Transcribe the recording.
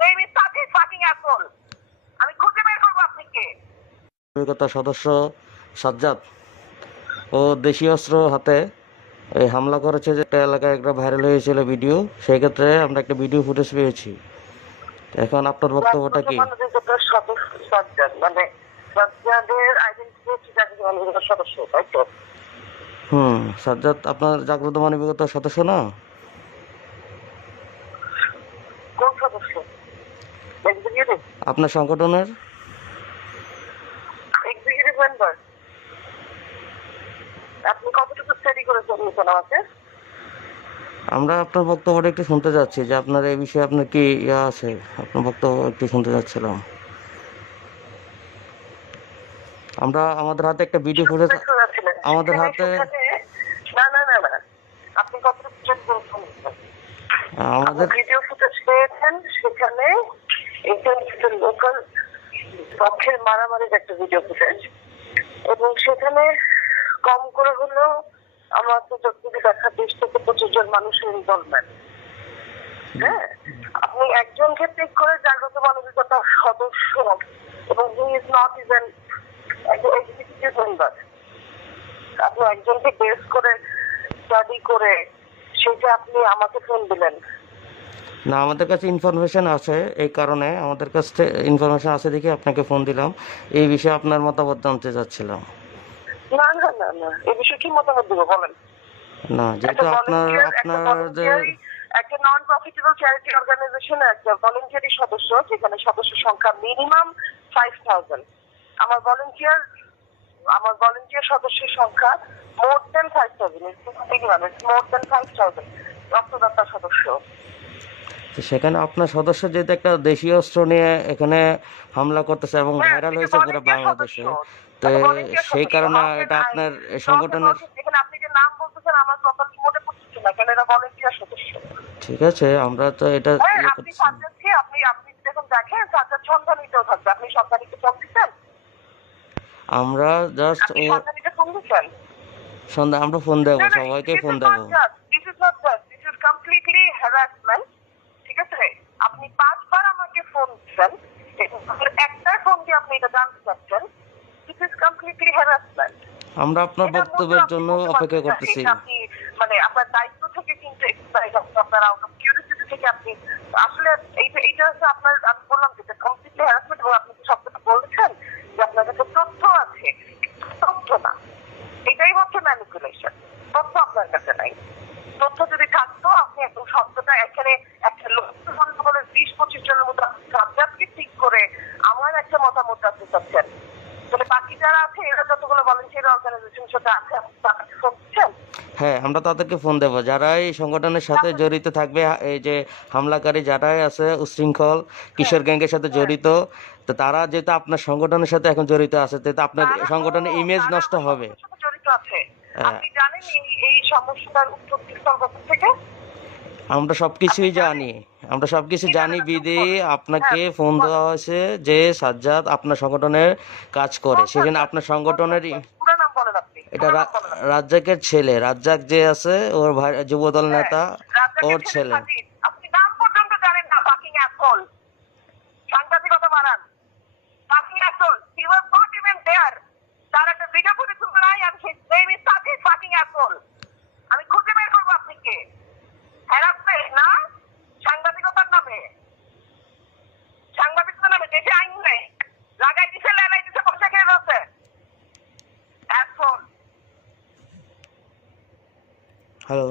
name is Sajid fucking asshole. আমি খুঁজে বের করবো আপনি কে। সদস্য সাজ্জাদ ও দেশি অস্ত্র হাতে এই হামলা করেছে, যে একটা এলাকায় একটা ভাইরাল হয়েছিল ভিডিও, সেই ক্ষেত্রে আমরা একটা ভিডিও ফুটেজ পেয়েছি। এখন আপনার বক্তব্যটা কি? সদস্য সাজ্জাদ মানে সাজ্জাদের আইডেন্টিটি হচ্ছে জাতীয় মানবিকতার সদস্য, তাই তো? সাজ্জাদ আপনার জাগ্রত মানবিকতার সদস্য না? কোন সদস্য? এক্সিকিউটিভ? আপনার সংগঠনের এক্সিকিউটিভ মেম্বার? আপনি কতটুকু স্টাডি করেছেন আমাকে? আমরা আপনার বক্তব্যটা একটু শুনতে যাচ্ছি, যে আপনার এই বিষয়ে আপনার কি ইয়া আছে, আপনার বক্তব্য একটু শুনতে যাচ্ছিলাম। আমরা আমাদের হাতে একটা ভিডিও ফুটেজ, আমাদের হাতে না না না না, আপনি কতটুকু স্টাডি করেছেন? আমাদের ভিডিও ফুটেজ পেয়েছেন, সেখানে লোকাল পক্ষের মারামারির একটা ভিডিও ফুটেজ, এবং সেখানে কম করে হলেও আমার তো যতটুকু দেখা 20 থেকে 25 জন মানুষের ইনভলভমেন্ট। হ্যাঁ, আপনি একজনকে পিক করে জাগ্রত মানবিকতার সদস্য, এবং he is not even executive member, আপনি একজনকে বেস করে স্টাডি করে সেটা আপনি আমাকে ফোন দিলেন। না, আমাদের কাছে ইনফরমেশন আছে, এই কারণে আমাদের কাছে ইনফরমেশন আছে দেখে আপনাকে ফোন দিলাম। এই বিষয়ে আপনার মতামত জানতে চাচ্ছিলাম। না না না না, এই বিষয়ে কি মতামত দেবো বলেন? না, যেহেতু আপনাদের একটা নন প্রফিটেবল চ্যারিটি অর্গানাইজেশন একটা ভলান্টিয়ারি সদস্য, যেখানে সদস্য সংখ্যা মিনিমাম 5000। আমার ভলান্টিয়ার সদস্যের সংখ্যা মোর দেন 5000, মোর দেন 5000 রক্তদাতা সদস্য। সেখানে আপনার সদস্য যেহেতু একটা দেশীয় অস্ত্র নিয়ে এখানে হামলা করতেছে এবং ভাইরাল হয়েছে পুরো বাংলাদেশে, তো সেই কারণে এটা আপনার সংগঠনের। আপনি যে নাম বলতেছেন আমার প্রপারলি মনে পড়ছে না, কেন এরা ভলান্টিয়ার সদস্য। ঠিক আছে, আমরা তো এটা ইয়ে আপনি করছি। সাজ্জাদকে আপনি দেখুন, দেখেন সাজ্জাদ সন্ধানিতেও থাকবে, আপনি সন্ধানিতে ফোন দিচ্ছেন? আমরা জাস্ট আপনি সন্ধানিতে ফোন দিচ্ছেন? সন্ধ্যা আমরা ফোন দেবো, সবাইকে ফোন দেবো। This is completely harassment. ঠিক আছে, আপনি 5 বার আমাকে ফোন দিচ্ছেন, একটা ফোন দিয়ে আপনি এটা জানতে চাচ্ছেন, দিস ইজ কমপ্লিটলি হ্যারাসমেন্ট। আমরা আপনার বক্তব্যের জন্য অপেক্ষা করতেছি। আপনি মানে আপনার দায়িত্ব থেকে কিন্তু আপনার আউট অফ কিউরিসিটি থেকে আপনি আসলে এইটা হচ্ছে আপনার, আমি বললাম যেটা কমপ্লিটলি হ্যারাসমেন্ট, এবং আপনি শব্দটা বলেছেন যে আপনার কাছে তথ্য আছে, তথ্য না, এটাই হচ্ছে ম্যানিপুলেশন। তথ্য আপনার কাছে নাই। তথ্য যদি থাকতো আপনি একদম শব্দটা এখানে একটা লোক 20-25 জনের মতো সাবজেক্টকে ঠিক করে আমার একটা মতামত রাখতে চাচ্ছেন, তাহলে বাকি যারা আছে এরা যতগুলো ভলান্টিয়ার অর্গানাইজেশনের সাথে আছে তাদেরকে ফোন দিচ্ছেন? হ্যাঁ, আমরা তাদেরকে ফোন দেবো, যারা এই সংগঠনের সাথে জড়িত থাকবে, এই যে হামলাকারী যারাই আছে উচ্ছৃঙ্খল কিশোর গ্যাংয়ের সাথে জড়িত, তো তারা যেহেতু আপনার সংগঠনের সাথে এখন জড়িত আছে, যেহেতু আপনার সংগঠনের ইমেজ নষ্ট হবে। জড়িত আছে। আপনি জানেন এই সমস্যাটার উৎপত্তি স্থল কোথা থেকে? আমরা সবকিছুই জানি, আমরা সবকিছু জানি বিধি আপনাকে ফোন দেওয়া হয়েছে যে সাজ্জাদ আপনার সংগঠনের কাজ করে, সেখানে আপনার সংগঠনের পুরো নাম বলেন আপনি। এটা রাজ্জাকের ছেলে, রাজ্জাক যে আছে ওর ভাই, যুবদল নেতা, ওর ছেলে। আপনি নাম পর্যন্ত জানেন না, ফাকিং অ্যাসহোল। সাংঘাতিকতা বাড়ান, fucking asshole. He was not even there. তার একটা ভিডিও ফুটেজ নাই, আমি his name is Sajid fucking asshole. আমি খুঁজে বের করবো আপনি কে। হ্যারাসমেন্ট না, সাংবাদিকতার নামে, সাংবাদিকতার নামে দেশে আইন নেই, লাগাই দিছে লেলাই দিছে, পয়সা খেয়ে যাচ্ছে অ্যাসহোল। হ্যালো।